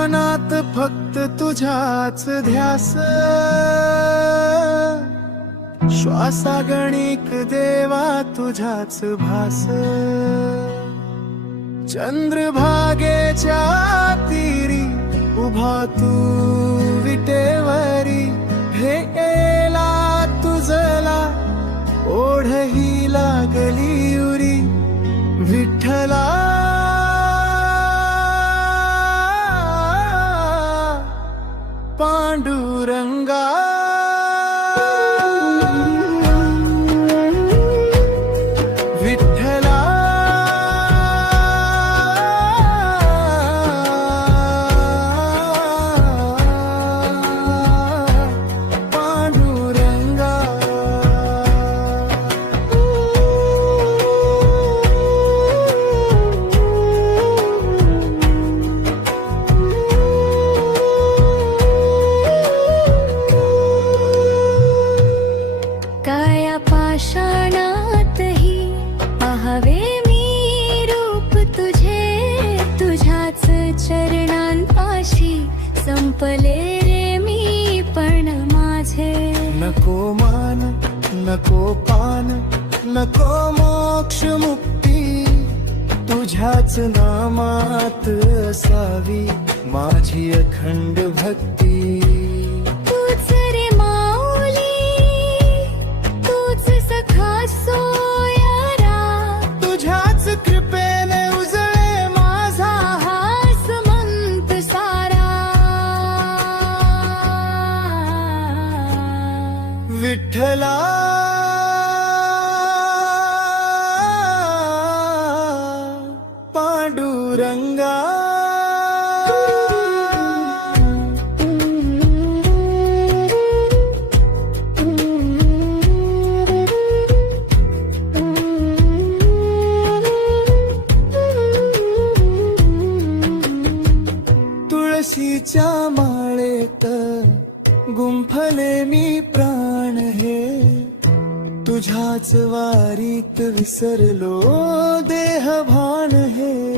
मनात फक्त तुझ्याच ध्यास, श्वासागणिक देवा तुझ्याच भास. चंद्रभागेच्या तीरी उभा तू विटेवरी, भेला तुझला ओढही लागली उरी. विठ्ठला पांडुरंगा, विठ्ठला पांडुरंगा. काया पाषाणातही पाहावे मी रूप तुझे, तुझ्याच चरणांपाशी संपले रे मी पण माझे. नको मान नको पान नको मोक्ष मुक्ती, तुझ्याच नामात असावी माझी अखंड भक्ती. तूच रे माऊली, तूच सखा सोयारा, तुझ्याच कृपेने उजळे माझा हास मंत सारा. विठ्ठला पांडुरंगा. तुळशीच्या माळेत गुंफले मी प्राण हे, तुझ्याच वारीत विसरलो देह भान हे.